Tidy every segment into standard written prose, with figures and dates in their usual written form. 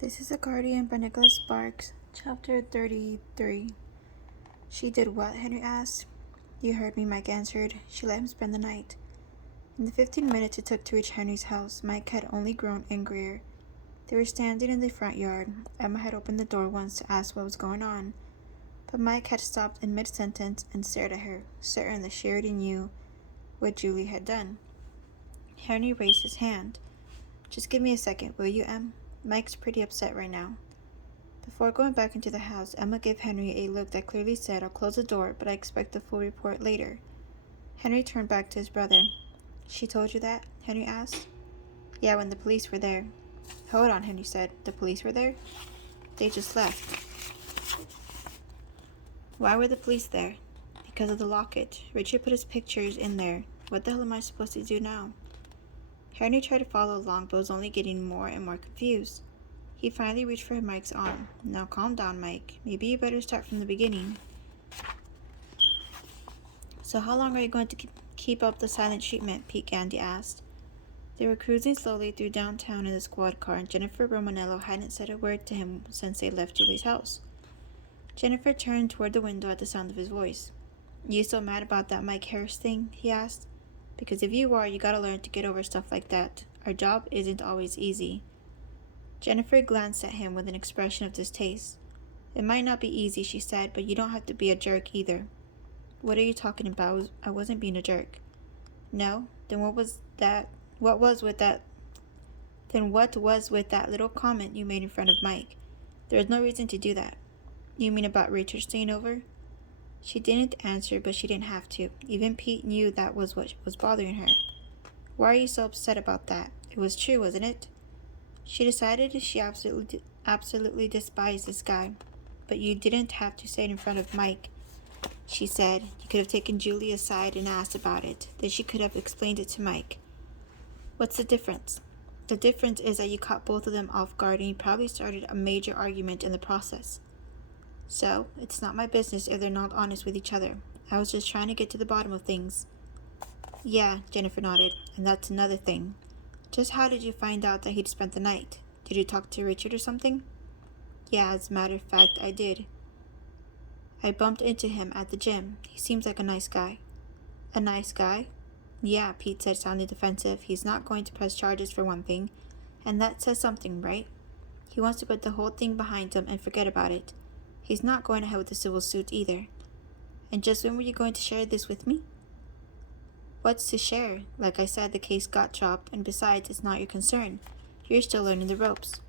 This is A Guardian by Nicholas Sparks, Chapter 33. She did what? Henry asked. You heard me, Mike answered. She let him spend the night. In the 15 minutes it took to reach Henry's house, Mike had only grown angrier. They were standing in the front yard. Emma had opened the door once to ask what was going on, but Mike had stopped in mid-sentence and stared at her, certain that she already knew what Julie had done. Henry raised his hand. Just give me a second, will you, Em? Mike's pretty upset right now. Before going back into the house, Emma gave Henry a look that clearly said, I'll close the door, but I expect the full report later. Henry turned back to his brother. She told you that? Henry asked. Yeah, when the police were there. Hold on, Henry said. The police were there? They just left. Why were the police there? Because of the locket. Richard put his pictures in there. What the hell am I supposed to do now? Henry tried to follow along, but was only getting more and more confused. He finally reached for Mike's arm. Now calm down, Mike. Maybe you better start from the beginning. So how long are you going to keep up the silent treatment? Pete Gandy asked. They were cruising slowly through downtown in the squad car, and Jennifer Romanello hadn't said a word to him since they left Julie's house. Jennifer turned toward the window at the sound of his voice. You still mad about that Mike Harris thing? He asked. Because if you are, you gotta learn to get over stuff like that. Our job isn't always easy. Jennifer glanced at him with an expression of distaste. It might not be easy, she said, but you don't have to be a jerk either. What are you talking about? I wasn't being a jerk. No? Then what was with that little comment you made in front of Mike? There was no reason to do that. You mean about Richard staying over? She didn't answer, but she didn't have to. Even Pete knew that was what was bothering her. Why are you so upset about that? It was true, wasn't it? She decided she absolutely despised this guy. But you didn't have to say it in front of Mike, she said. You could have taken Julie aside and asked about it. Then she could have explained it to Mike. What's the difference? The difference is that you caught both of them off guard and you probably started a major argument in the process. So, it's not my business if they're not honest with each other. I was just trying to get to the bottom of things. Yeah, Jennifer nodded. And that's another thing. Just how did you find out that he'd spent the night? Did you talk to Richard or something? Yeah, as a matter of fact, I did. I bumped into him at the gym. He seems like a nice guy. A nice guy? Yeah, Pete said, sounding defensive. He's not going to press charges for one thing. And that says something, right? He wants to put the whole thing behind him and forget about it. He's not going ahead with the civil suit either. And just when were you going to share this with me? What's to share? Like I said, the case got dropped, and besides, it's not your concern. You're still learning the ropes.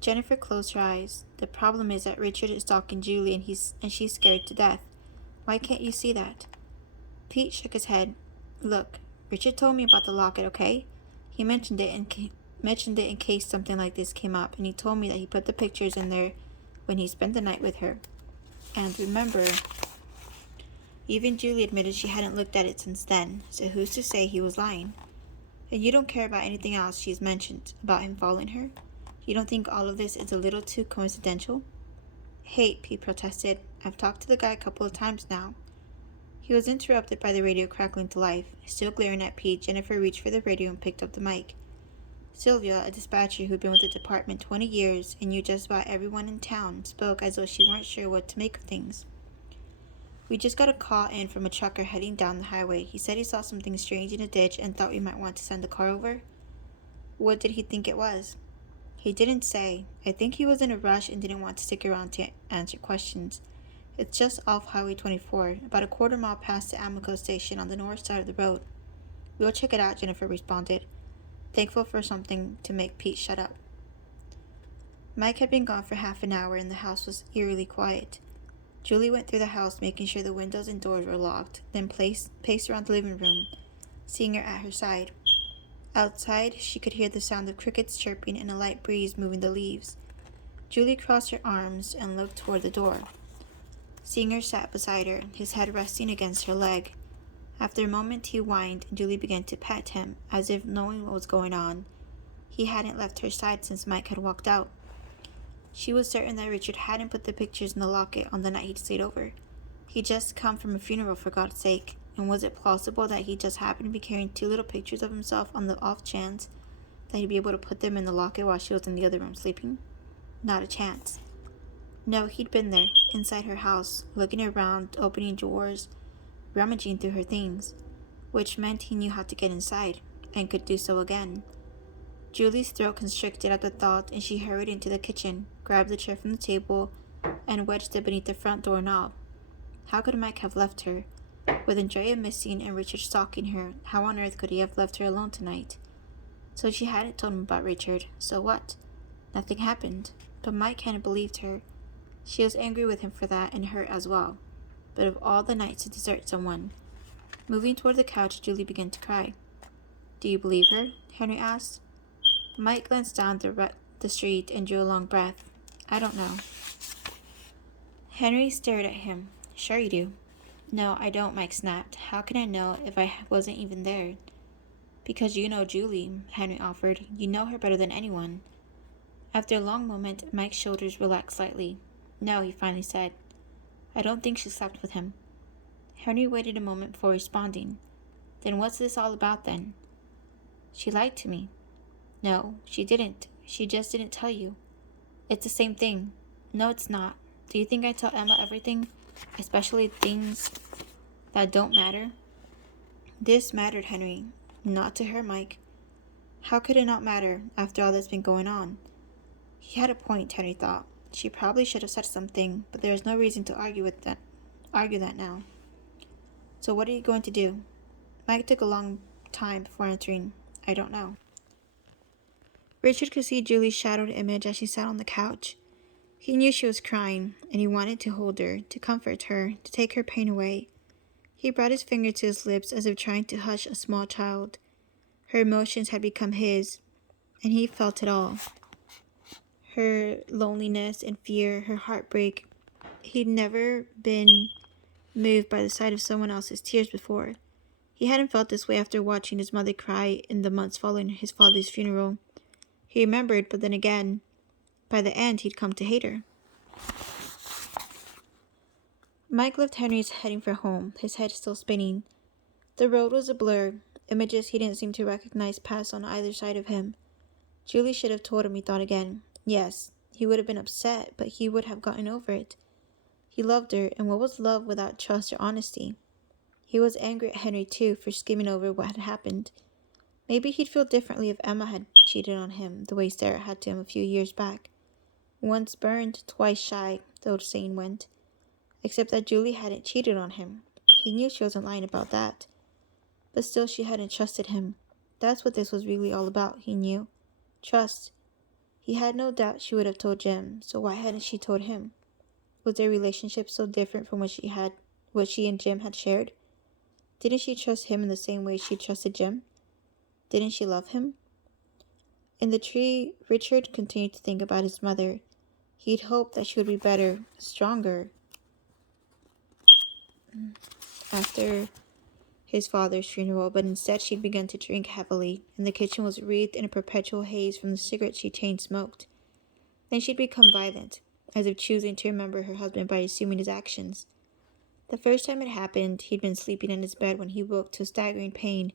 Jennifer closed her eyes. The problem is that Richard is stalking Julie and she's scared to death. Why can't you see that? Pete shook his head. Look, Richard told me about the locket, okay? He mentioned it in case something like this came up, and he told me that he put the pictures in there when he spent the night with her. And remember, even Julie admitted she hadn't looked at it since then, so who's to say he was lying? And you don't care about anything else she's mentioned about him following her? You don't think all of this is a little too coincidental? Hey, Pete protested. I've talked to the guy a couple of times now. He was interrupted by the radio crackling to life. Still glaring at Pete, Jennifer reached for the radio and picked up the mic. Sylvia, a dispatcher who'd been with the department 20 years and knew just about everyone in town, spoke as though she weren't sure what to make of things. We just got a call in from a trucker heading down the highway. He said he saw something strange in a ditch and thought we might want to send the car over. What did he think it was? He didn't say. I think he was in a rush and didn't want to stick around to answer questions. It's just off Highway 24, about a quarter mile past the Amico station on the north side of the road. We'll check it out, Jennifer responded, thankful for something to make Pete shut up. Mike had been gone for half an hour and the house was eerily quiet. Julie went through the house, making sure the windows and doors were locked, then paced around the living room, seeing her at her side. Outside, she could hear the sound of crickets chirping and a light breeze moving the leaves. Julie crossed her arms and looked toward the door. Singer sat beside her, his head resting against her leg. After a moment, he whined, and Julie began to pet him, as if knowing what was going on. He hadn't left her side since Mike had walked out. She was certain that Richard hadn't put the pictures in the locket on the night he'd stayed over. He'd just come from a funeral, for God's sake, and was it plausible that he just happened to be carrying 2 little pictures of himself on the off chance that he'd be able to put them in the locket while she was in the other room sleeping? Not a chance. No, he'd been there, inside her house, looking around, opening drawers, rummaging through her things, which meant he knew how to get inside, and could do so again. Julie's throat constricted at the thought, and she hurried into the kitchen, grabbed the chair from the table, and wedged it beneath the front door knob. How could Mike have left her? With Andrea missing and Richard stalking her, how on earth could he have left her alone tonight? So she hadn't told him about Richard. So what? Nothing happened. But Mike hadn't believed her. She was angry with him for that, and hurt as well. But of all the nights to desert someone. Moving toward the couch, Julie began to cry. Do you believe her? Henry asked. Mike glanced down the street and drew a long breath. I don't know. Henry stared at him. Sure you do. No, I don't, Mike snapped. How can I know if I wasn't even there? Because you know Julie, Henry offered. You know her better than anyone. After a long moment, Mike's shoulders relaxed slightly. No, he finally said. I don't think she slept with him. Henry waited a moment before responding. Then what's this all about then? She lied to me. No, she didn't. She just didn't tell you. It's the same thing. No, it's not. Do you think I tell Emma everything? Especially things that don't matter? This mattered, Henry. Not to her, Mike. How could it not matter after all that's been going on? He had a point, Henry thought. She probably should have said something, but there was no reason to argue that now. So what are you going to do? Mike took a long time before answering. I don't know. Richard could see Julie's shadowed image as she sat on the couch. He knew she was crying, and he wanted to hold her, to comfort her, to take her pain away. He brought his finger to his lips as if trying to hush a small child. Her emotions had become his, and he felt it all. Her loneliness and fear, her heartbreak. He'd never been moved by the sight of someone else's tears before. He hadn't felt this way after watching his mother cry in the months following his father's funeral. He remembered, but then again, by the end, he'd come to hate her. Mike left Henry's heading for home, his head still spinning. The road was a blur. Images he didn't seem to recognize passed on either side of him. Julie should have told him, he thought again. Yes, he would have been upset, but he would have gotten over it. He loved her, and what was love without trust or honesty? He was angry at Henry, too, for skimming over what had happened. Maybe he'd feel differently if Emma had cheated on him, the way Sarah had to him a few years back. Once burned, twice shy, the old saying went. Except that Julie hadn't cheated on him. He knew she wasn't lying about that. But still she hadn't trusted him. That's what this was really all about, he knew. Trust. He had no doubt she would have told Jim, so why hadn't she told him? Was their relationship so different from what she and Jim had shared? Didn't she trust him in the same way she trusted Jim? Didn't she love him? In the tree, Richard continued to think about his mother. He'd hoped that she would be better, stronger, after his father's funeral, but instead she'd begun to drink heavily, and the kitchen was wreathed in a perpetual haze from the cigarettes she chain-smoked. Then she'd become violent, as if choosing to remember her husband by assuming his actions. The first time it happened, he'd been sleeping in his bed when he woke to staggering pain,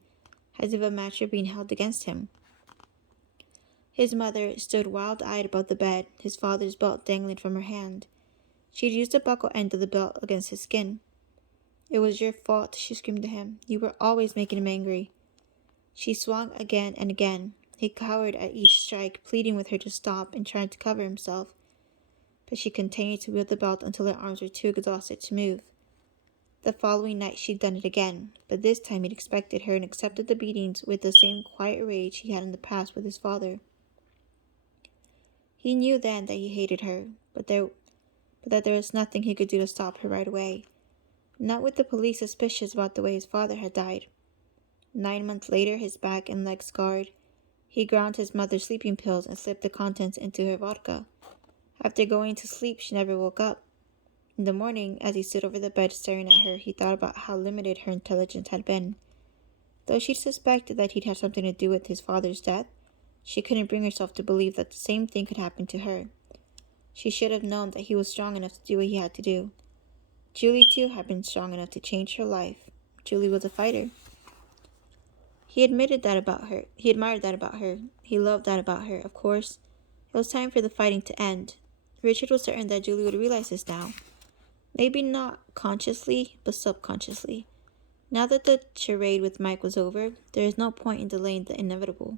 as if a match were being held against him. His mother stood wild-eyed above the bed, his father's belt dangling from her hand. She'd used the buckle end of the belt against his skin. It was your fault, she screamed to him. You were always making him angry. She swung again and again. He cowered at each strike, pleading with her to stop and trying to cover himself. But she continued to wield the belt until her arms were too exhausted to move. The following night she'd done it again, but this time he'd expected her and accepted the beatings with the same quiet rage he had in the past with his father. He knew then that he hated her, but that there was nothing he could do to stop her right away. Not with the police suspicious about the way his father had died. 9 months later, his back and legs scarred, he ground his mother's sleeping pills and slipped the contents into her vodka. After going to sleep, she never woke up. In the morning, as he stood over the bed staring at her, he thought about how limited her intelligence had been. Though she suspected that he'd had something to do with his father's death, she couldn't bring herself to believe that the same thing could happen to her. She should have known that he was strong enough to do what he had to do. Julie, too, had been strong enough to change her life. Julie was a fighter. He admitted that about her. He admired that about her. He loved that about her, of course. It was time for the fighting to end. Richard was certain that Julie would realize this now. Maybe not consciously, but subconsciously. Now that the charade with Mike was over, there is no point in delaying the inevitable.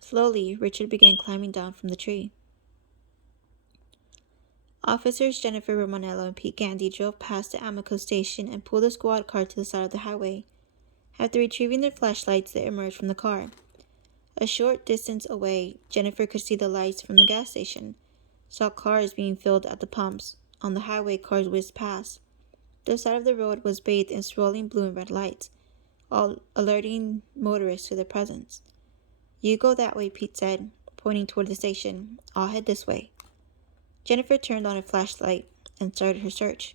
Slowly, Richard began climbing down from the tree. Officers Jennifer Romanello and Pete Gandy drove past the Amico station and pulled a squad car to the side of the highway. After retrieving their flashlights, they emerged from the car. A short distance away, Jennifer could see the lights from the gas station, saw cars being filled at the pumps. On the highway, cars whizzed past. The side of the road was bathed in swirling blue and red lights, all alerting motorists to their presence. "You go that way," Pete said, pointing toward the station. "I'll head this way." Jennifer turned on her flashlight and started her search.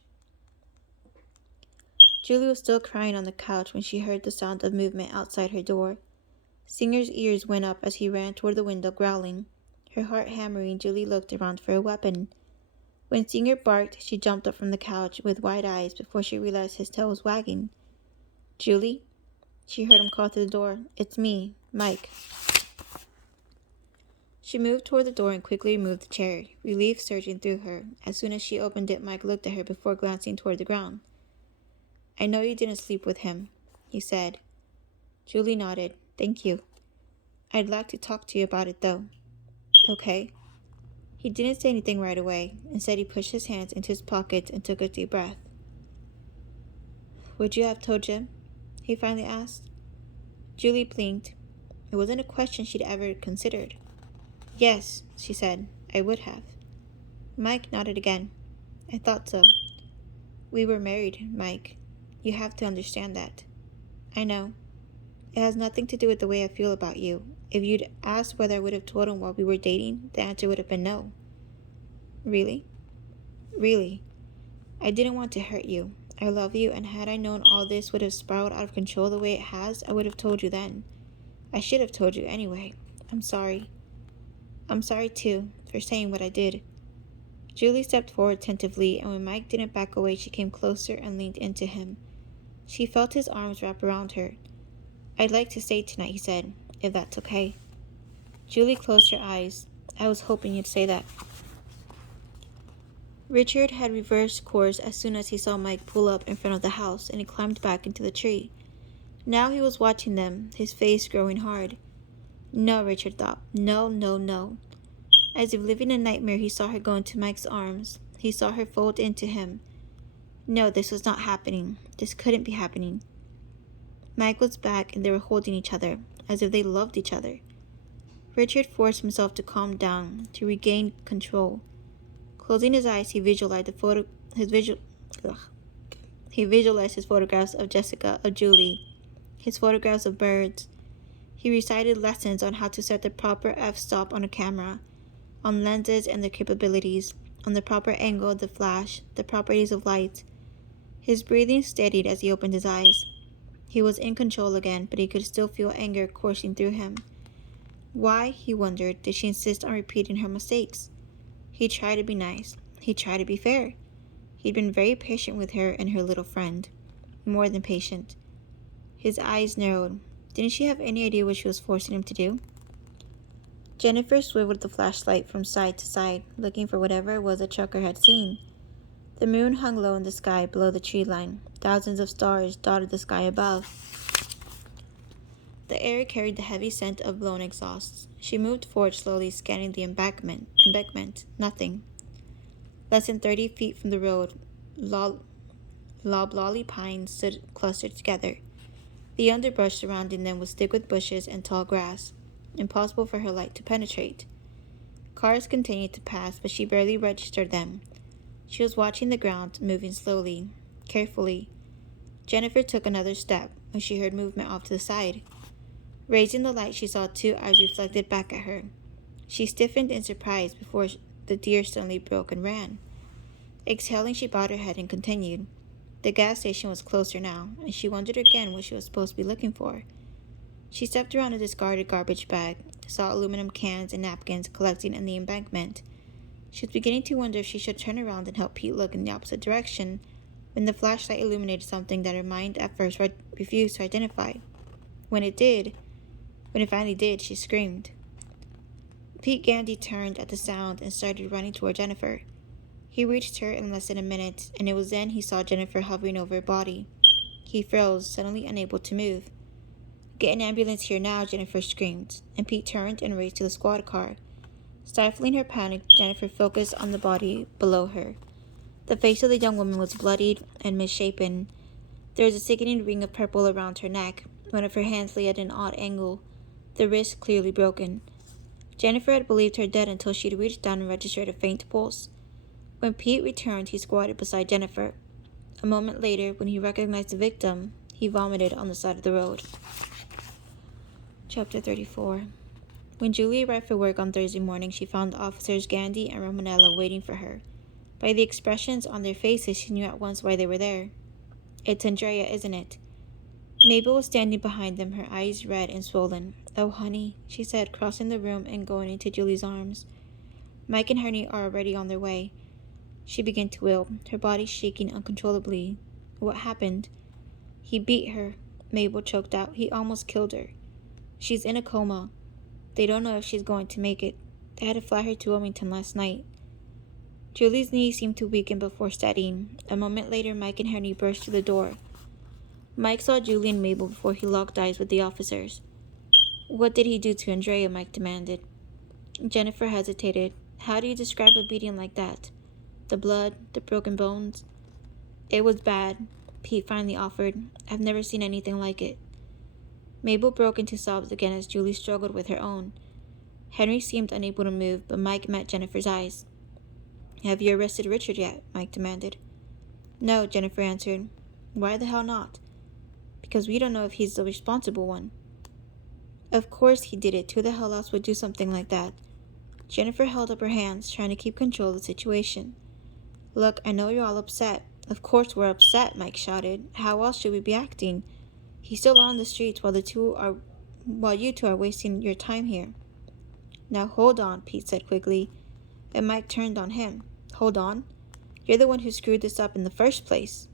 Julie was still crying on the couch when she heard the sound of movement outside her door. Singer's ears went up as he ran toward the window, growling. Her heart hammering, Julie looked around for a weapon. When Singer barked, she jumped up from the couch with wide eyes before she realized his tail was wagging. "Julie?" She heard him call through the door. "It's me, Mike." She moved toward the door and quickly removed the chair, relief surging through her. As soon as she opened it, Mike looked at her before glancing toward the ground. "I know you didn't sleep with him," he said. Julie nodded. "Thank you. I'd like to talk to you about it, though." "Okay." He didn't say anything right away. Instead, he pushed his hands into his pockets and took a deep breath. "Would you have told Jim?" he finally asked. Julie blinked. It wasn't a question she'd ever considered. "Yes," she said, "I would have." Mike nodded again. "I thought so. We were married, Mike. You have to understand that." "I know. It has nothing to do with the way I feel about you. If you'd asked whether I would have told him while we were dating, the answer would have been no." "Really?" "Really. I didn't want to hurt you. I love you, and had I known all this would have spiraled out of control the way it has, I would have told you then. I should have told you anyway. I'm sorry. I'm sorry, too, for saying what I did." Julie stepped forward tentatively, and when Mike didn't back away, she came closer and leaned into him. She felt his arms wrap around her. "I'd like to stay tonight," he said, "if that's okay." Julie closed her eyes. "I was hoping you'd say that." Richard had reversed course as soon as he saw Mike pull up in front of the house, and he climbed back into the tree. Now he was watching them, his face growing hard. No, Richard thought. No, no, no. As if living a nightmare, he saw her go into Mike's arms. He saw her fold into him. No, this was not happening. This couldn't be happening. Mike was back, and they were holding each other, as if they loved each other. Richard forced himself to calm down, to regain control. Closing his eyes, he visualized his photographs of Jessica, of Julie, his photographs of birds. He recited lessons on how to set the proper f-stop on a camera, on lenses and their capabilities, on the proper angle of the flash, the properties of light. His breathing steadied as he opened his eyes. He was in control again, but he could still feel anger coursing through him. Why, he wondered, did she insist on repeating her mistakes? He tried to be nice. He tried to be fair. He'd been very patient with her and her little friend. More than patient. His eyes narrowed. Didn't she have any idea what she was forcing him to do? Jennifer swiveled the flashlight from side to side, looking for whatever it was that Chucker had seen. The moon hung low in the sky below the tree line. Thousands of stars dotted the sky above. The air carried the heavy scent of blown exhausts. She moved forward slowly, scanning the embankment. Nothing. Less than 30 feet from the road, loblolly pines stood clustered together. The underbrush surrounding them was thick with bushes and tall grass, impossible for her light to penetrate. Cars continued to pass, but she barely registered them. She was watching the ground, moving slowly, carefully. Jennifer took another step when she heard movement off to the side. Raising the light, she saw two eyes reflected back at her. She stiffened in surprise before the deer suddenly broke and ran. Exhaling, she bowed her head and continued. The gas station was closer now, and she wondered again what she was supposed to be looking for. She stepped around a discarded garbage bag, saw aluminum cans and napkins collecting in the embankment. She was beginning to wonder if she should turn around and help Pete look in the opposite direction, when the flashlight illuminated something that her mind at first refused to identify. When it finally did, she screamed. Pete Gandy turned at the sound and started running toward Jennifer. He reached her in less than a minute, and it was then he saw Jennifer hovering over her body. He froze, suddenly unable to move. "Get an ambulance here now," Jennifer screamed, and Pete turned and raced to the squad car. Stifling her panic, Jennifer focused on the body below her. The face of the young woman was bloodied and misshapen. There was a sickening ring of purple around her neck. One of her hands lay at an odd angle, the wrist clearly broken. Jennifer had believed her dead until she'd reached down and registered a faint pulse. When Pete returned, he squatted beside Jennifer. A moment later, when he recognized the victim, he vomited on the side of the road. Chapter 34. When Julie arrived for work on Thursday morning, she found officers Gandy and Romanella waiting for her. By the expressions on their faces, she knew at once why they were there. "It's Andrea, isn't it?" Mabel was standing behind them, her eyes red and swollen. "Oh, honey," she said, crossing the room and going into Julie's arms. "Mike and Henry are already on their way." She began to wail, her body shaking uncontrollably. "What happened?" "He beat her," Mabel choked out. "He almost killed her. She's in a coma. They don't know if she's going to make it. They had to fly her to Wilmington last night." Julie's knees seemed to weaken before steadying. A moment later, Mike and Henry burst through the door. Mike saw Julie and Mabel before he locked eyes with the officers. "What did he do to Andrea?" Mike demanded. Jennifer hesitated. "How do you describe a beating like that? The blood, the broken bones?" "It was bad," Pete finally offered. "I've never seen anything like it." Mabel broke into sobs again as Julie struggled with her own. Henry seemed unable to move, but Mike met Jennifer's eyes. "Have you arrested Richard yet?" Mike demanded. "No," Jennifer answered. "Why the hell not?" "Because we don't know if he's the responsible one." "Of course he did it. Who the hell else would do something like that?" Jennifer held up her hands, trying to keep control of the situation. "Look, I know you're all upset." "Of course we're upset," Mike shouted. "How else should we be acting? He's still out on the streets while you two are wasting your time here." "Now hold on," Pete said quickly, and Mike turned on him. "Hold on? You're the one who screwed this up in the first place.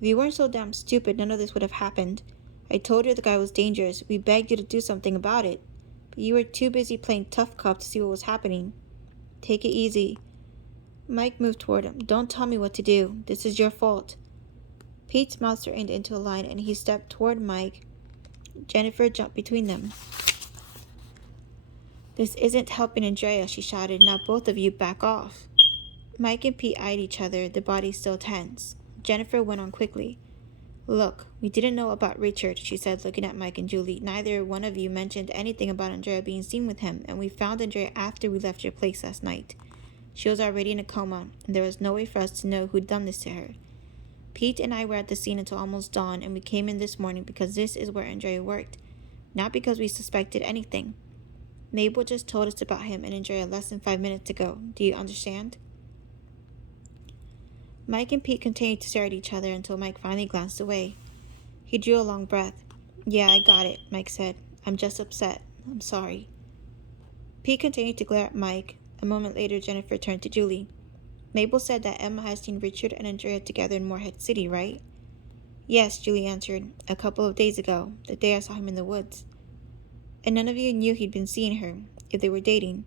If you weren't so damn stupid, none of this would have happened. I told you the guy was dangerous. We begged you to do something about it. But you were too busy playing tough cop to see what was happening. Take it easy." Mike moved toward him. "Don't tell me what to do. This is your fault." Pete's mouth straightened into a line, and he stepped toward Mike. Jennifer jumped between them. "This isn't helping Andrea," she shouted. "Now both of you back off." Mike and Pete eyed each other, their bodies still tense. Jennifer went on quickly. "Look, we didn't know about Richard," she said, looking at Mike and Julie. "Neither one of you mentioned anything about Andrea being seen with him, and we found Andrea after we left your place last night. She was already in a coma, and there was no way for us to know who'd done this to her. Pete and I were at the scene until almost dawn, and we came in this morning because this is where Andrea worked, not because we suspected anything. Mabel just told us about him and Andrea less than 5 minutes ago. Do you understand?" Mike and Pete continued to stare at each other until Mike finally glanced away. He drew a long breath. "Yeah, I got it," Mike said. "I'm just upset. I'm sorry." Pete continued to glare at Mike. A moment later, Jennifer turned to Julie. "Mabel said that Emma has seen Richard and Andrea together in Morehead City, right?" "Yes," Julie answered. "A couple of days ago, the day I saw him in the woods." "And none of you knew he'd been seeing her, if they were dating?"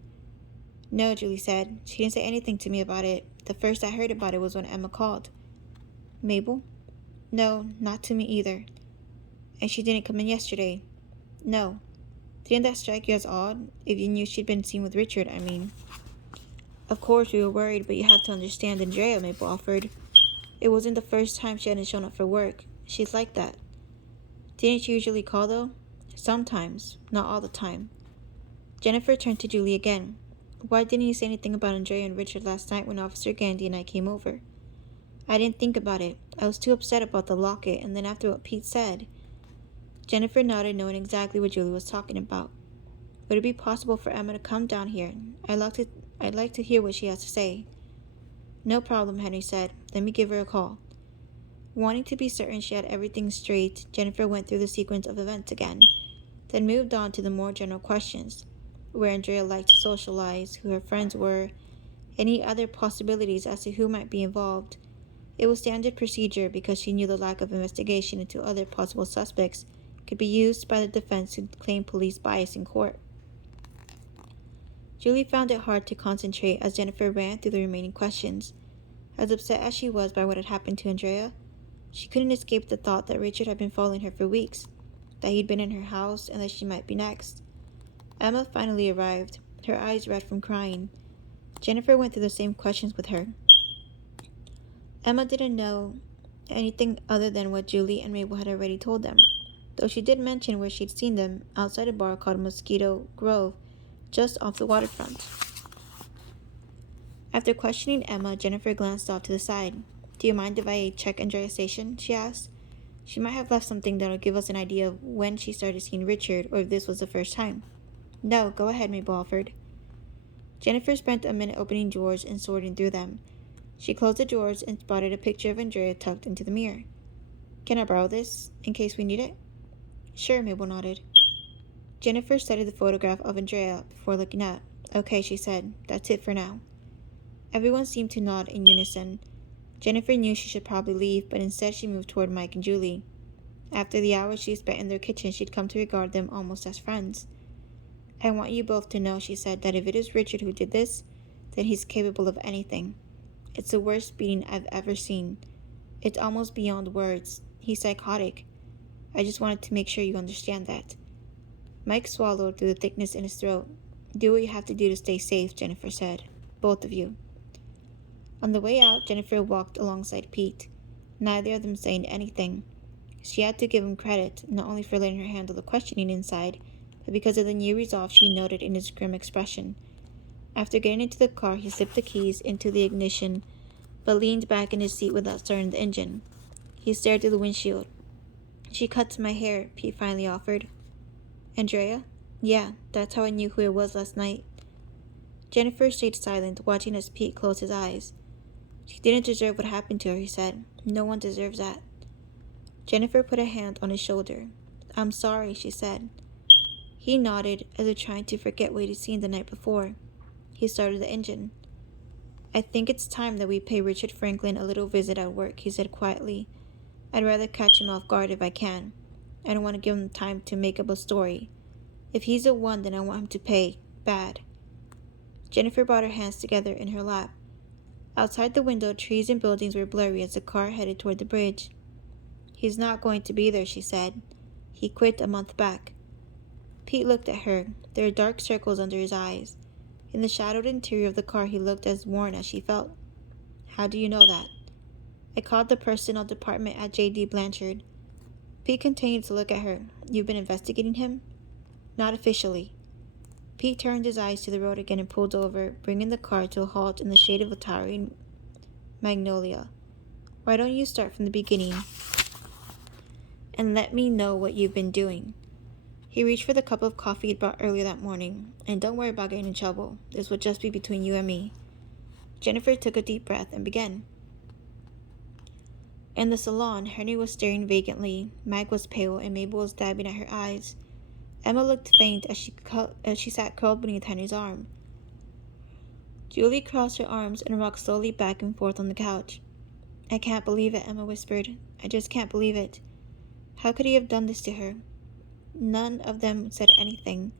"No," Julie said. "She didn't say anything to me about it. The first I heard about it was when Emma called." "Mabel?" "No, not to me either." "And she didn't come in yesterday?" "No." "Didn't that strike you as odd? If you knew she'd been seen with Richard, I mean." "Of course we were worried, but you have to understand Andrea," Mabel offered. "It wasn't the first time she hadn't shown up for work. She's like that." "Didn't she usually call, though?" "Sometimes. Not all the time." Jennifer turned to Julie again. "Why didn't you say anything about Andrea and Richard last night when Officer Gandy and I came over?" "I didn't think about it. I was too upset about the locket, and then after what Pete said." Jennifer nodded, knowing exactly what Julie was talking about. "Would it be possible for Emma to come down here? I'd like to hear what she has to say." "No problem," Henry said. "Let me give her a call." Wanting to be certain she had everything straight, Jennifer went through the sequence of events again, then moved on to the more general questions: where Andrea liked to socialize, who her friends were, any other possibilities as to who might be involved. It was standard procedure because she knew the lack of investigation into other possible suspects could be used by the defense to claim police bias in court. Julie found it hard to concentrate as Jennifer ran through the remaining questions. As upset as she was by what had happened to Andrea, she couldn't escape the thought that Richard had been following her for weeks, that he'd been in her house, and that she might be next. Emma finally arrived, her eyes red from crying. Jennifer went through the same questions with her. Emma didn't know anything other than what Julie and Mabel had already told them, though she did mention where she'd seen them outside a bar called Mosquito Grove, just off the waterfront. After questioning Emma, Jennifer glanced off to the side. "Do you mind if I check Andrea's station?" she asked. "She might have left something that'll give us an idea of when she started seeing Richard, or if this was the first time." "No, go ahead," Mabel offered. Jennifer spent a minute opening drawers and sorting through them. She closed the drawers and spotted a picture of Andrea tucked into the mirror. "Can I borrow this, in case we need it?" "Sure," Mabel nodded. Jennifer studied the photograph of Andrea before looking up. "Okay," she said. "That's it for now." Everyone seemed to nod in unison. Jennifer knew she should probably leave, but instead she moved toward Mike and Julie. After the hours she spent in their kitchen, she'd come to regard them almost as friends. "I want you both to know," she said, "that if it is Richard who did this, then he's capable of anything. It's the worst beating I've ever seen. It's almost beyond words. He's psychotic. I just wanted to make sure you understand that." Mike swallowed through the thickness in his throat. "Do what you have to do to stay safe," Jennifer said. "Both of you." On the way out, Jennifer walked alongside Pete, neither of them saying anything. She had to give him credit, not only for letting her handle the questioning inside, but because of the new resolve she noted in his grim expression. After getting into the car, he slipped the keys into the ignition, but leaned back in his seat without starting the engine. He stared through the windshield. "She cuts my hair," Pete finally offered. "Andrea?" "Yeah, that's how I knew who it was last night." Jennifer stayed silent, watching as Pete closed his eyes. "She didn't deserve what happened to her," he said. "No one deserves that." Jennifer put a hand on his shoulder. "I'm sorry," she said. He nodded, as if trying to forget what he'd seen the night before. He started the engine. "I think it's time that we pay Richard Franklin a little visit at work," he said quietly. "I'd rather catch him off guard if I can. I don't want to give him time to make up a story. If he's the one, then I want him to pay. Bad." Jennifer brought her hands together in her lap. Outside the window, trees and buildings were blurry as the car headed toward the bridge. "He's not going to be there," she said. "He quit a month back." Pete looked at her. There were dark circles under his eyes. In the shadowed interior of the car, he looked as worn as she felt. "How do you know that?" "I called the personnel department at J.D. Blanchard." Pete continued to look at her. "You've been investigating him?" "Not officially." Pete turned his eyes to the road again and pulled over, bringing the car to a halt in the shade of a towering magnolia. "Why don't you start from the beginning and let me know what you've been doing?" He reached for the cup of coffee he'd brought earlier that morning. "And don't worry about getting in trouble. This will just be between you and me." Jennifer took a deep breath and began. In the salon, Henry was staring vacantly, Mag was pale, and Mabel was dabbing at her eyes. Emma looked faint as she sat curled beneath Henry's arm. Julie crossed her arms and rocked slowly back and forth on the couch. "I can't believe it," Emma whispered. "I just can't believe it. How could he have done this to her?" None of them said anything.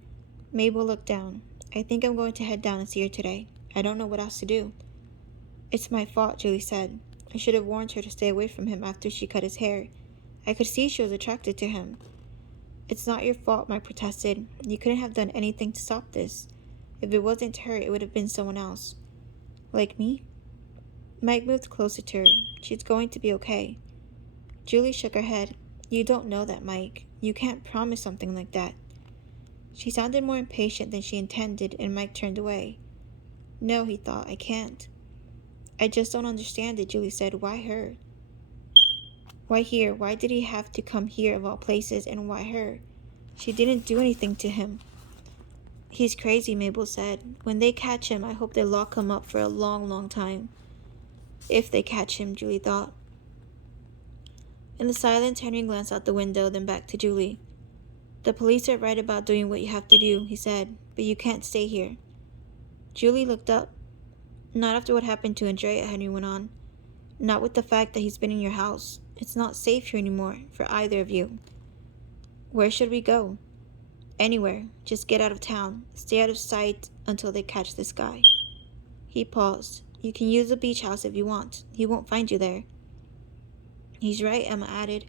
Mabel looked down. "I think I'm going to head down and see her today. I don't know what else to do." "It's my fault," Julie said. "I should have warned her to stay away from him after she cut his hair. I could see she was attracted to him." "It's not your fault," Mike protested. "You couldn't have done anything to stop this. If it wasn't her, it would have been someone else." "Like me?" Mike moved closer to her. "She's going to be okay." Julie shook her head. "You don't know that, Mike. You can't promise something like that." She sounded more impatient than she intended, and Mike turned away. "No," he thought, "I can't." "I just don't understand it," Julie said. "Why her? Why here? Why did he have to come here of all places, and why her? She didn't do anything to him." "He's crazy," Mabel said. "When they catch him, I hope they lock him up for a long, long time." If they catch him, Julie thought. In the silence, Henry glanced out the window, then back to Julie. "The police are right about doing what you have to do," he said, "but you can't stay here." Julie looked up. "Not after what happened to Andrea," Henry went on. "Not with the fact that he's been in your house. It's not safe here anymore, for either of you." "Where should we go?" Anywhere. Just get out of town. Stay out of sight until they catch this guy. He paused. You can use the beach house if you want. He won't find you there. He's right, Emma added.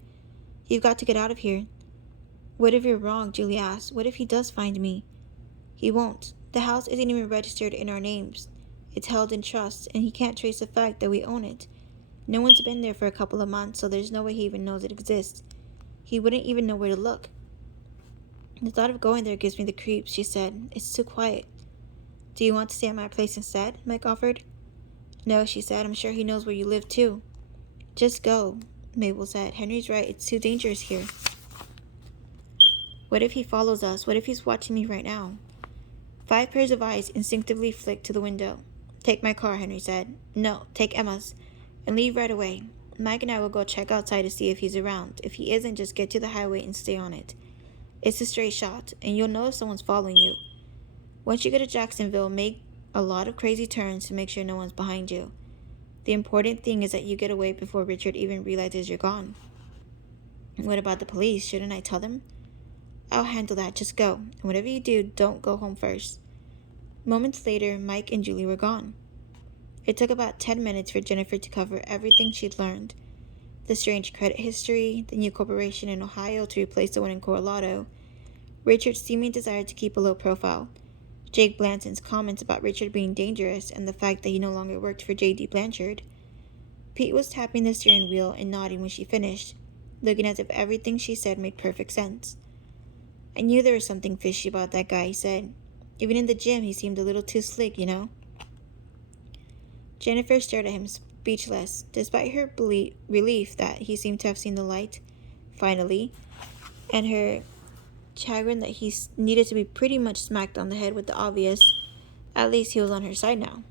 You've got to get out of here. What if you're wrong? Julie asked. What if he does find me? He won't. The house isn't even registered in our names. It's held in trust, and he can't trace the fact that we own it. No one's been there for a couple of months, so there's no way he even knows it exists. He wouldn't even know where to look. The thought of going there gives me the creeps, she said. It's too quiet. Do you want to stay at my place instead? Mike offered. No, she said. I'm sure he knows where you live, too. Just go, Mabel said. Henry's right. It's too dangerous here. What if he follows us? What if he's watching me right now? 5 pairs of eyes instinctively flicked to the window. Take my car, Henry said. No, take Emma's. And leave right away. Mike and I will go check outside to see if he's around. If he isn't, just get to the highway and stay on it. It's a straight shot, and you'll know if someone's following you. Once you get to Jacksonville, make a lot of crazy turns to make sure no one's behind you. The important thing is that you get away before Richard even realizes you're gone. What about the police? Shouldn't I tell them? I'll handle that. Just go. And whatever you do, don't go home first. Moments later, Mike and Julie were gone. It took about 10 minutes for Jennifer to cover everything she'd learned. The strange credit history, the new corporation in Ohio to replace the one in Colorado, Richard's seeming desire to keep a low profile, Jake Blanton's comments about Richard being dangerous, and the fact that he no longer worked for J.D. Blanchard. Pete was tapping the steering wheel and nodding when she finished, looking as if everything she said made perfect sense. I knew there was something fishy about that guy, he said. Even in the gym, he seemed a little too slick, you know? Jennifer stared at him, speechless, despite her relief that he seemed to have seen the light, finally, and her chagrin that he needed to be pretty much smacked on the head with the obvious. At least he was on her side now.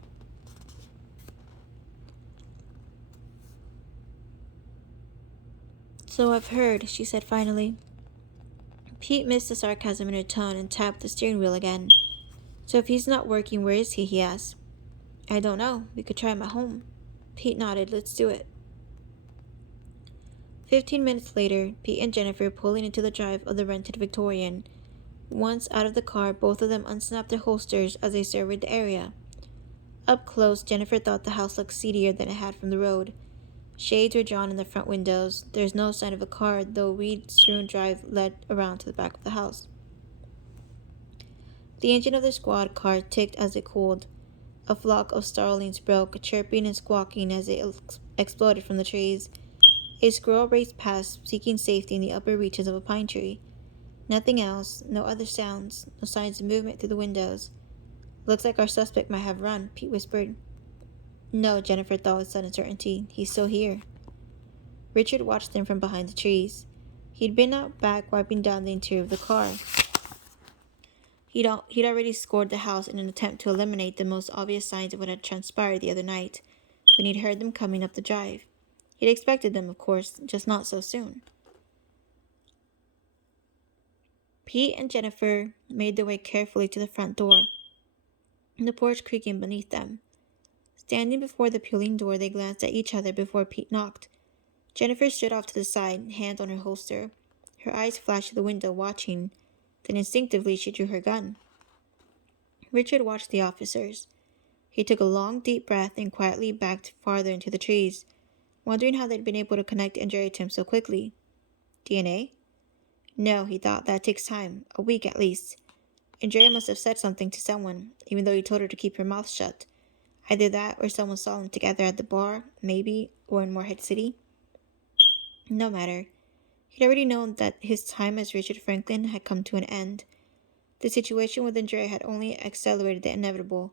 So I've heard, she said finally. Pete missed the sarcasm in her tone and tapped the steering wheel again. So if he's not working, where is he asked. I don't know. We could try him at home. Pete nodded. Let's do it. 15 minutes later, Pete and Jennifer pulling into the drive of the rented Victorian. Once out of the car, both of them unsnapped their holsters as they surveyed the area. Up close, Jennifer thought the house looked seedier than it had from the road. Shades were drawn in the front windows. There was no sign of a car, though a weed-strewn drive led around to the back of the house. The engine of the squad car ticked as it cooled. A flock of starlings broke, chirping and squawking as they exploded from the trees. A squirrel raced past, seeking safety in the upper reaches of a pine tree. Nothing else, no other sounds, no signs of movement through the windows. Looks like our suspect might have run, Pete whispered. No, Jennifer thought with sudden certainty. He's still here. Richard watched them from behind the trees. He'd been out back wiping down the interior of the car. He'd already scored the house in an attempt to eliminate the most obvious signs of what had transpired the other night, when he'd heard them coming up the drive. He'd expected them, of course, just not so soon. Pete and Jennifer made their way carefully to the front door, the porch creaking beneath them. Standing before the peeling door, they glanced at each other before Pete knocked. Jennifer stood off to the side, hand on her holster. Her eyes flashed to the window, watching. Then instinctively she drew her gun. Richard watched the officers. He took a long, deep breath and quietly backed farther into the trees, wondering how they'd been able to connect Andrea to him so quickly. DNA? No, he thought, that takes time. A week at least. Andrea must have said something to someone, even though he told her to keep her mouth shut. Either that or someone saw them together at the bar, maybe, or in Morehead City. No matter. He'd already known that his time as Richard Franklin had come to an end. The situation with Andrea had only accelerated the inevitable.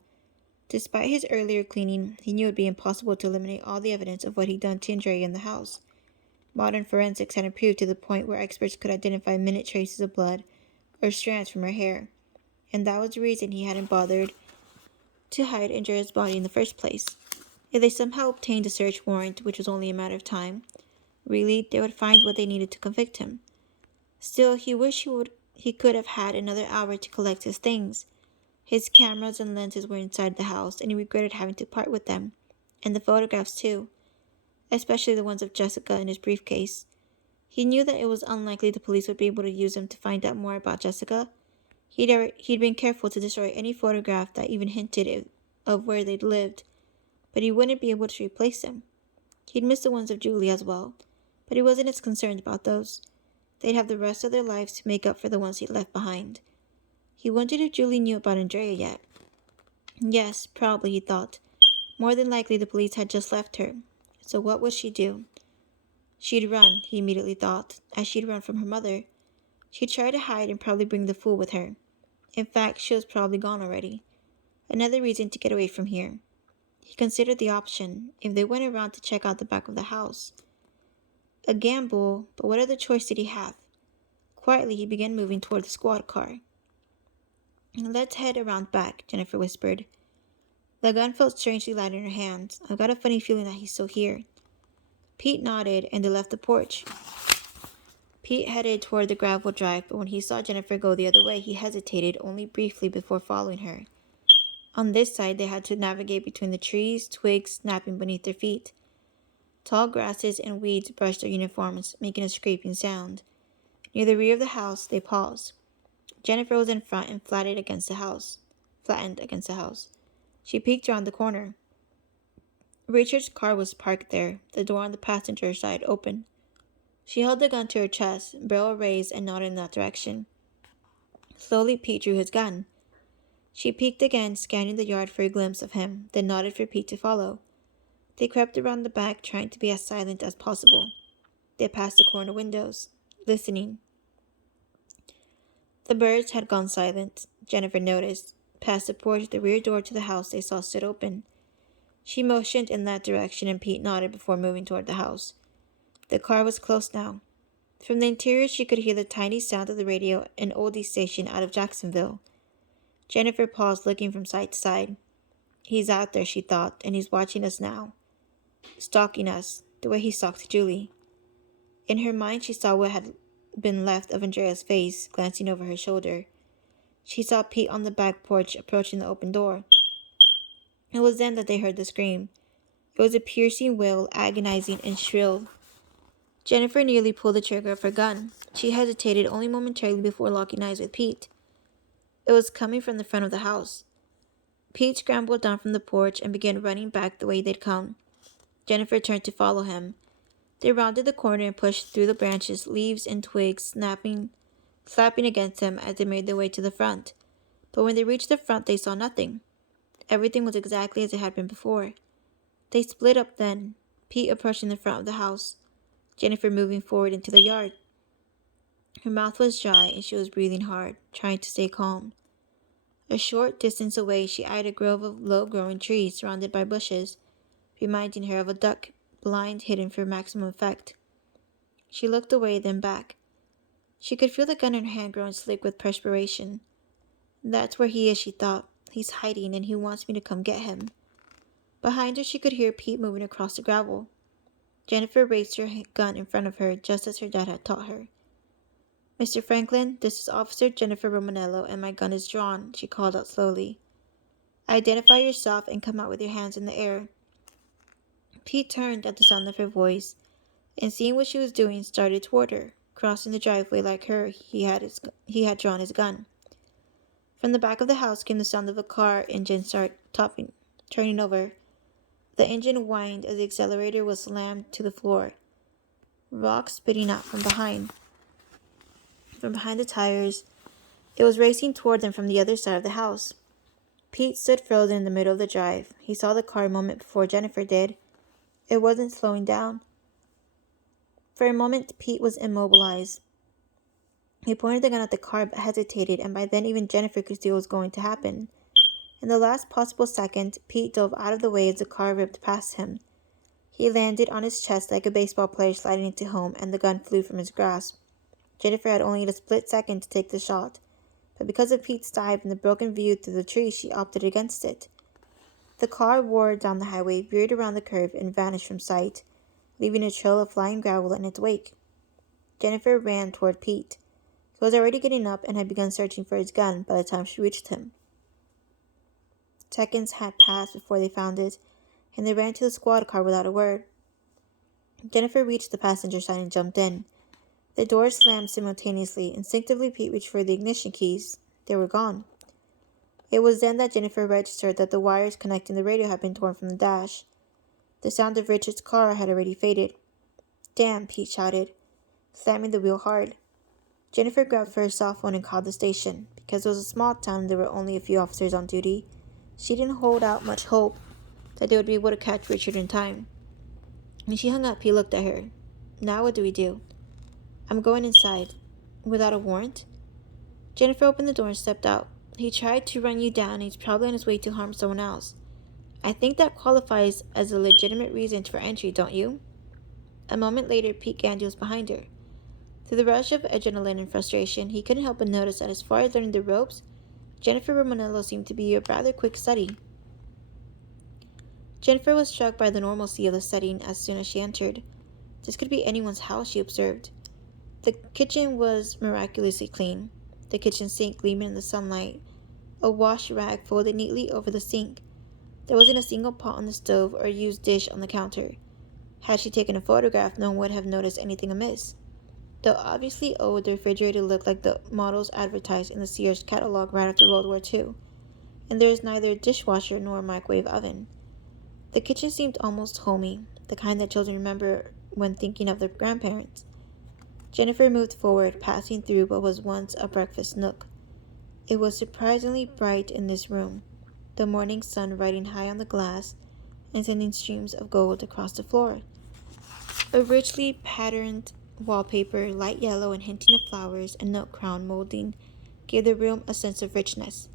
Despite his earlier cleaning, he knew it would be impossible to eliminate all the evidence of what he'd done to Andrea in the house. Modern forensics had improved to the point where experts could identify minute traces of blood or strands from her hair, and that was the reason he hadn't bothered to hide Andrea's body in the first place. If they somehow obtained a search warrant, which was only a matter of time, really, they would find what they needed to convict him. Still, he wished he could have had another hour to collect his things. His cameras and lenses were inside the house, and he regretted having to part with them. And the photographs, too. Especially the ones of Jessica in his briefcase. He knew that it was unlikely the police would be able to use them to find out more about Jessica, He'd been careful to destroy any photograph that even hinted of where they'd lived, but he wouldn't be able to replace them. He'd miss the ones of Julie as well, but he wasn't as concerned about those. They'd have the rest of their lives to make up for the ones he'd left behind. He wondered if Julie knew about Andrea yet. Yes, probably, he thought. More than likely the police had just left her. So what would she do? She'd run, he immediately thought, as she'd run from her mother. She'd try to hide and probably bring the fool with her. In fact, she was probably gone already. Another reason to get away from here. He considered the option, if they went around to check out the back of the house. A gamble, but what other choice did he have? Quietly, he began moving toward the squad car. Let's head around back, Jennifer whispered. The gun felt strangely light in her hand. I've got a funny feeling that he's still here. Pete nodded, and they left the porch. Pete headed toward the gravel drive, but when he saw Jennifer go the other way, he hesitated only briefly before following her. On this side, they had to navigate between the trees, twigs snapping beneath their feet. Tall grasses and weeds brushed their uniforms, making a scraping sound. Near the rear of the house, they paused. Jennifer was in front and flattened against the house. She peeked around the corner. Richard's car was parked there, the door on the passenger side open. She held the gun to her chest, barrel raised, and nodded in that direction. Slowly, Pete drew his gun. She peeked again, scanning the yard for a glimpse of him, then nodded for Pete to follow. They crept around the back, trying to be as silent as possible. They passed the corner windows, listening. The birds had gone silent, Jennifer noticed. Past the porch, the rear door to the house they saw stood open. She motioned in that direction and Pete nodded before moving toward the house. The car was close now. From the interior, she could hear the tiny sound of the radio, an oldie station out of Jacksonville. Jennifer paused, looking from side to side. He's out there, she thought, and he's watching us now. Stalking us, the way he stalked Julie. In her mind, she saw what had been left of Andrea's face, glancing over her shoulder. She saw Pete on the back porch, approaching the open door. It was then that they heard the scream. It was a piercing wail, agonizing and shrill. Jennifer nearly pulled the trigger of her gun. She hesitated only momentarily before locking eyes with Pete. It was coming from the front of the house. Pete scrambled down from the porch and began running back the way they'd come. Jennifer turned to follow him. They rounded the corner and pushed through the branches, leaves and twigs slapping against them as they made their way to the front. But when they reached the front, they saw nothing. Everything was exactly as it had been before. They split up then, Pete approaching the front of the house, Jennifer moving forward into the yard. Her mouth was dry and she was breathing hard, trying to stay calm. A short distance away, she eyed a grove of low-growing trees surrounded by bushes, reminding her of a duck blind hidden for maximum effect. She looked away, then back. She could feel the gun in her hand growing slick with perspiration. That's where he is, she thought. He's hiding and he wants me to come get him. Behind her, she could hear Pete moving across the gravel. Jennifer raised her gun in front of her, just as her dad had taught her. Mr. Franklin, this is Officer Jennifer Romanello, and my gun is drawn, she called out slowly. Identify yourself and come out with your hands in the air. Pete turned at the sound of her voice, and seeing what she was doing, started toward her. Crossing the driveway like her, he had drawn his gun. From the back of the house came the sound of a car engine turning over. The engine whined as the accelerator was slammed to the floor. Rocks spitting out from behind the tires. It was racing toward them from the other side of the house. Pete stood frozen in the middle of the drive. He saw the car a moment before Jennifer did. It wasn't slowing down. For a moment, Pete was immobilized. He pointed the gun at the car but hesitated, and by then even Jennifer could see what was going to happen. In the last possible second, Pete dove out of the way as the car ripped past him. He landed on his chest like a baseball player sliding into home, and the gun flew from his grasp. Jennifer had only a split second to take the shot, but because of Pete's dive and the broken view through the trees, she opted against it. The car roared down the highway, veered around the curve, and vanished from sight, leaving a trail of flying gravel in its wake. Jennifer ran toward Pete. He was already getting up and had begun searching for his gun by the time she reached him. Seconds had passed before they found it, and they ran to the squad car without a word. Jennifer reached the passenger side and jumped in. The doors slammed simultaneously. Instinctively, Pete reached for the ignition keys. They were gone. It was then that Jennifer registered that the wires connecting the radio had been torn from the dash. The sound of Richard's car had already faded. "Damn," Pete shouted, slamming the wheel hard. Jennifer grabbed for her cell phone and called the station. Because it was a small town and there were only a few officers on duty, she didn't hold out much hope that they would be able to catch Richard in time. When she hung up, he looked at her. "Now what do we do?" "I'm going inside." "Without a warrant?" Jennifer opened the door and stepped out. "He tried to run you down and he's probably on his way to harm someone else. I think that qualifies as a legitimate reason for entry, don't you?" A moment later, Pete Gandy was behind her. Through the rush of adrenaline and frustration, he couldn't help but notice that as far as learning the ropes, Jennifer Romanello seemed to be a rather quick study. Jennifer was struck by the normalcy of the setting as soon as she entered. This could be anyone's house, she observed. The kitchen was miraculously clean, the kitchen sink gleaming in the sunlight, a wash rag folded neatly over the sink. There wasn't a single pot on the stove or a used dish on the counter. Had she taken a photograph, no one would have noticed anything amiss. Though obviously old, the refrigerator looked like the models advertised in the Sears catalog right after World War II, and there was neither a dishwasher nor a microwave oven. The kitchen seemed almost homey, the kind that children remember when thinking of their grandparents. Jennifer moved forward, passing through what was once a breakfast nook. It was surprisingly bright in this room, the morning sun riding high on the glass and sending streams of gold across the floor. A richly patterned wallpaper, light yellow and hinting of flowers and note crown molding, gave the room a sense of richness.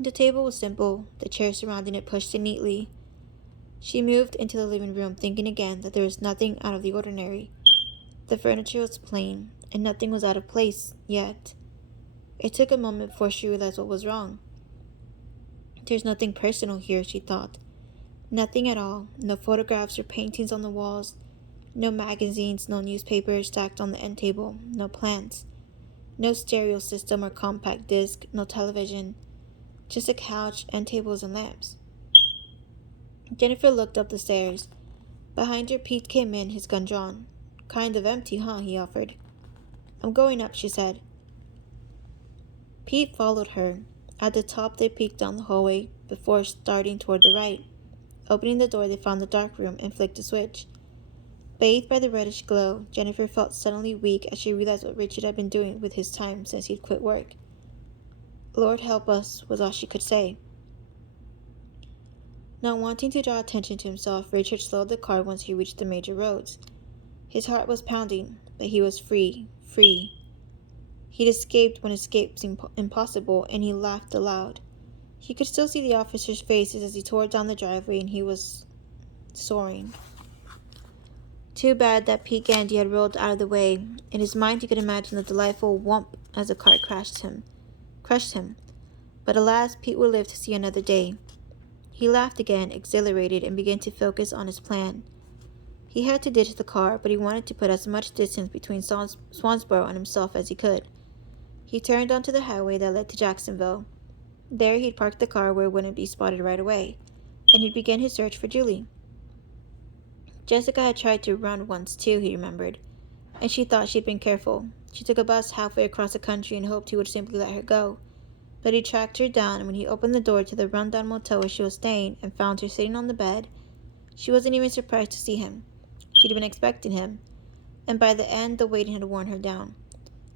The table was simple, the chairs surrounding it pushed in neatly. She moved into the living room, thinking again that there was nothing out of the ordinary. The furniture was plain, and nothing was out of place, yet. It took a moment before she realized what was wrong. "There's nothing personal here," she thought. Nothing at all. No photographs or paintings on the walls. No magazines, no newspapers stacked on the end table. No plants. No stereo system or compact disc. No television. Just a couch, end tables, and lamps. Jennifer looked up the stairs. Behind her, Pete came in, his gun drawn. "Kind of empty, huh?" he offered. "I'm going up," she said. Pete followed her. At the top, they peeked down the hallway before starting toward the right. Opening the door, they found the dark room and flicked a switch. Bathed by the reddish glow, Jennifer felt suddenly weak as she realized what Richard had been doing with his time since he'd quit work. "Lord help us," was all she could say. Not wanting to draw attention to himself, Richard slowed the car once he reached the major roads. His heart was pounding, but he was free. He'd escaped when escape seemed impossible, and he laughed aloud. He could still see the officers' faces as he tore down the driveway, and he was soaring. Too bad that Pete Gandy had rolled out of the way. In his mind, he could imagine the delightful whomp as the car crushed him. But alas, Pete would live to see another day. He laughed again, exhilarated, and began to focus on his plan. He had to ditch the car, but he wanted to put as much distance between Swansboro and himself as he could. He turned onto the highway that led to Jacksonville. There he'd park the car where it wouldn't be spotted right away, and he'd begin his search for Julie. Jessica had tried to run once too, he remembered, and she thought she'd been careful. She took a bus halfway across the country and hoped he would simply let her go. But he tracked her down, and when he opened the door to the rundown motel where she was staying and found her sitting on the bed, she wasn't even surprised to see him. She'd been expecting him, and by the end, the waiting had worn her down.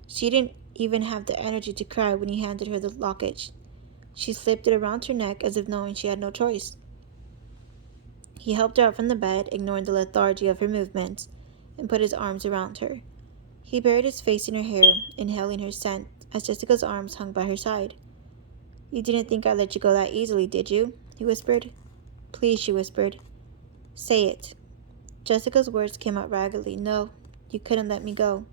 She didn't even have the energy to cry when he handed her the locket. She slipped it around her neck as if knowing she had no choice. He helped her out from the bed, ignoring the lethargy of her movements, and put his arms around her. He buried his face in her hair, inhaling her scent, as Jessica's arms hung by her side. "You didn't think I'd let you go that easily, did you?" he whispered. "Please," she whispered. "Say it." Jessica's words came out raggedly. "No, you couldn't let me go."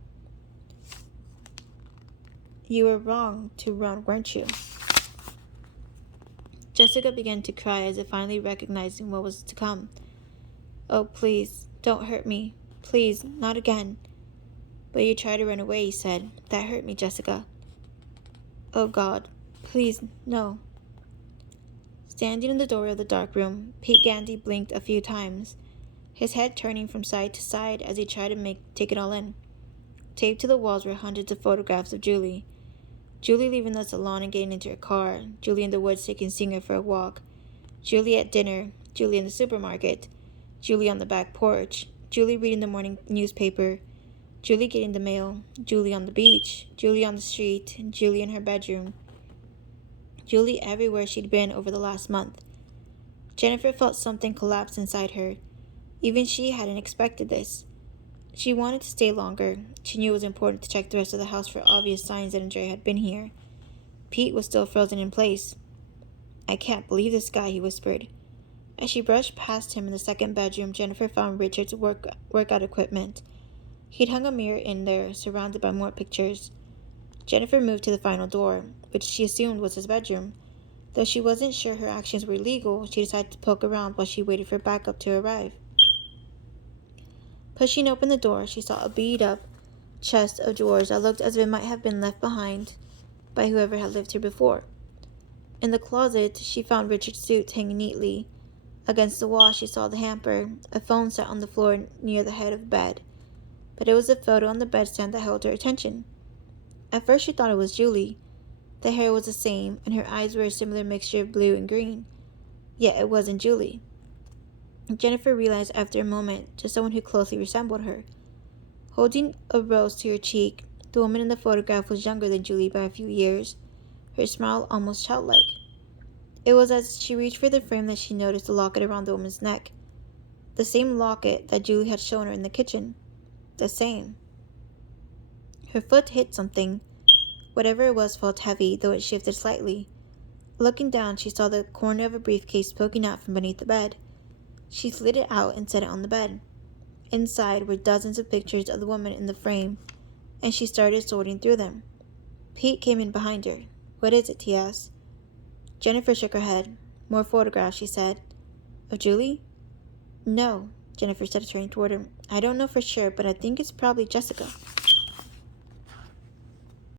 "You were wrong to run, weren't you?" Jessica began to cry as if finally recognizing what was to come. "Oh, please, don't hurt me. Please, not again." "But you tried to run away," he said. "That hurt me, Jessica." "Oh, God. Please, no." Standing in the doorway of the dark room, Pete Gandy blinked a few times, his head turning from side to side as he tried to take it all in. Taped to the walls were hundreds of photographs of Julie. Julie leaving the salon and getting into her car. Julie in the woods taking Singer for a walk. Julie at dinner. Julie in the supermarket. Julie on the back porch. Julie reading the morning newspaper. Julie getting the mail. Julie on the beach. Julie on the street. Julie in her bedroom. Julie everywhere she'd been over the last month. Jennifer felt something collapse inside her. Even she hadn't expected this. She wanted to stay longer. She knew it was important to check the rest of the house for obvious signs that Andre had been here. Pete was still frozen in place. "I can't believe this guy," he whispered. As she brushed past him in the second bedroom, Jennifer found Richard's workout equipment. He'd hung a mirror in there, surrounded by more pictures. Jennifer moved to the final door, which she assumed was his bedroom. Though she wasn't sure her actions were legal, she decided to poke around while she waited for backup to arrive. Pushing open the door, she saw a beat-up chest of drawers that looked as if it might have been left behind by whoever had lived here before. In the closet, she found Richard's suit hanging neatly. Against the wall, she saw the hamper. A phone sat on the floor near the head of the bed, but it was a photo on the bedstand that held her attention. At first, she thought it was Julie. The hair was the same, and her eyes were a similar mixture of blue and green. Yet it wasn't Julie. Jennifer realized after a moment just someone who closely resembled her. Holding a rose to her cheek, the woman in the photograph was younger than Julie by a few years, her smile almost childlike. It was as she reached for the frame that she noticed the locket around the woman's neck. The same locket that Julie had shown her in the kitchen. The same. Her foot hit something. Whatever it was felt heavy, though it shifted slightly. Looking down, she saw the corner of a briefcase poking out from beneath the bed. She slid it out and set it on the bed. Inside were dozens of pictures of the woman in the frame, and she started sorting through them. Pete came in behind her. "What is it?" he asked. Jennifer shook her head. "More photographs," she said. "Of Julie?" "No," Jennifer said, turning toward him. "I don't know for sure, but I think it's probably Jessica."